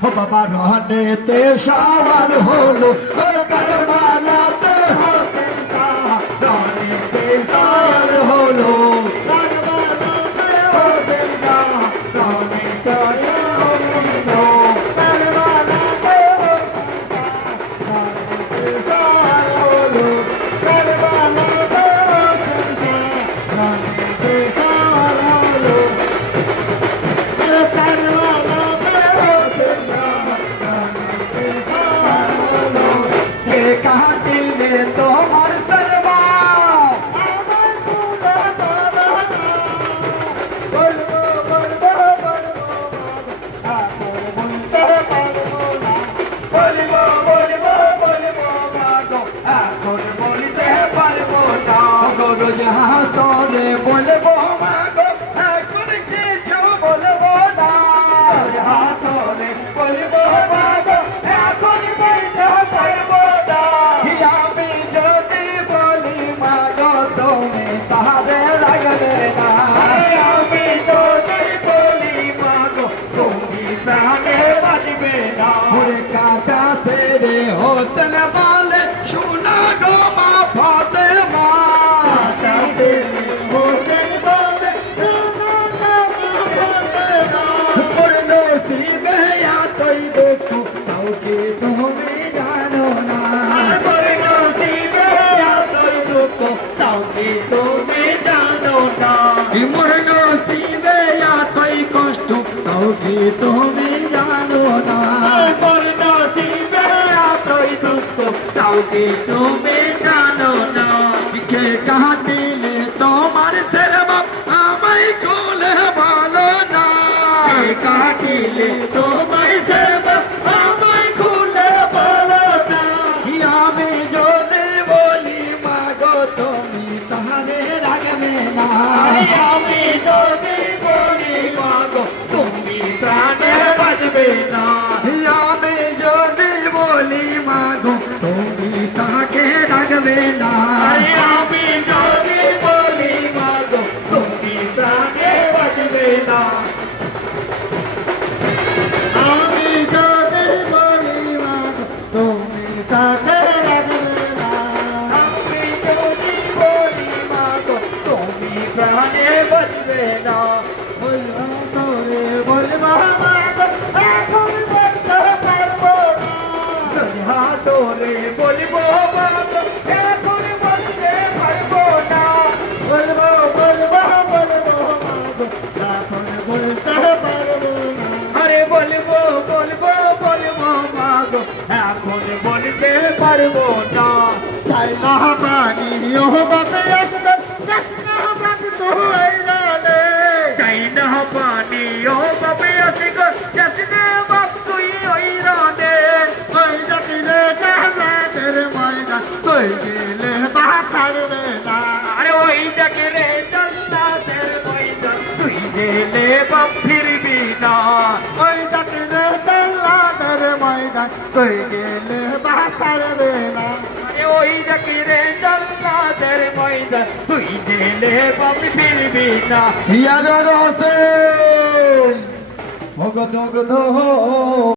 ও বাবা রহনেতে সওয়ার হলো ও কারবালাতে হোসেন শাহ রহনেতে সওয়ার হলো কারবালাতে হোসেন শাহ রহনেতে তোমার দরবার আমার তুলে বলবো বলবো বলবো ঠাকুর বলতে পারবো না বলবো বলবো বলবো মাগো ঠাকুর বলতে পারবো না গরু যাহা তোরে বলবো মাগো ঠাকুর কিছু বলবো না যাহা তোরে বলবো মাগো ঠাকুর বলতে পারবো না আমি যদি বলি মাগো তুমি তাহলে লাগবে না আমি যদি বলি মাগো তুমি প্রাণে বাঁচবে না কাটা তেরে হোসেন বলে শোনা গো মা ফাতেমা কাটা তেরে হোসেন বলে শোনা গো মা ফাতেমা পড়লো শিবে আতই দেখো কাউকে তুমি জানো না পড়লো শিবে আতই দেখো কাউকে তুমি জানো না মরলো শিবে আতই কষ্ট কাউকে তুমি জানো না পড়লো শিবে আতই দুঃখ কাউকে তুমি জানো না কে কাটিলে তোমার সেরবা আমায় কোলে ভালো না কে কাটিলে তোমার সেরবা আমায় কোলে ভালো না আমি যদি বলি মাগো তুমি তাহলে রাখবে না আমি যদি বলি মাগো তুমি প্রাণে বাঁচবে না আমি যদি বলি মাগো তুমি তাকে রাখবে না আমি যদি বলি মাগো তুমি প্রাণে বাঁচবে না আমি যদি বলি মাগো তুমি তাকে রাখবে না আমি যদি বলি মাগো তুমি প্রাণে বাঁচবে না বলবো তোরে বলবো মাগো এখন বলতে পারবো না তোরে বলবো মাগো এখন বলতে পারবো না বলবো বলবো বলবো মাগো এখন বলতে পারবো না আরে বলবো বলবো বলবো মাগো এখন বলতে পারবো না চাই না পানি ও বাবা একটা না বাবা তো হয়ে গেলে চাই না পানি ও বাবা একটা যাসনা বাপ তুই ওই রাতে ওই যাতিলে জাহাজের ময়না তুই গেলে বাঁচাবে না আরে ওই যাকে জান্নাতের ময়না তুই গেলে বাপ ফিরবি না ওই যাতিলে জান্নাতের ময়না তুই গেলে বাঁচাবে না আরে ওই যাকে জান্নাতের ময়না তুই গেলে বাপ ফিরবি না ইয়া রাসূল ভগত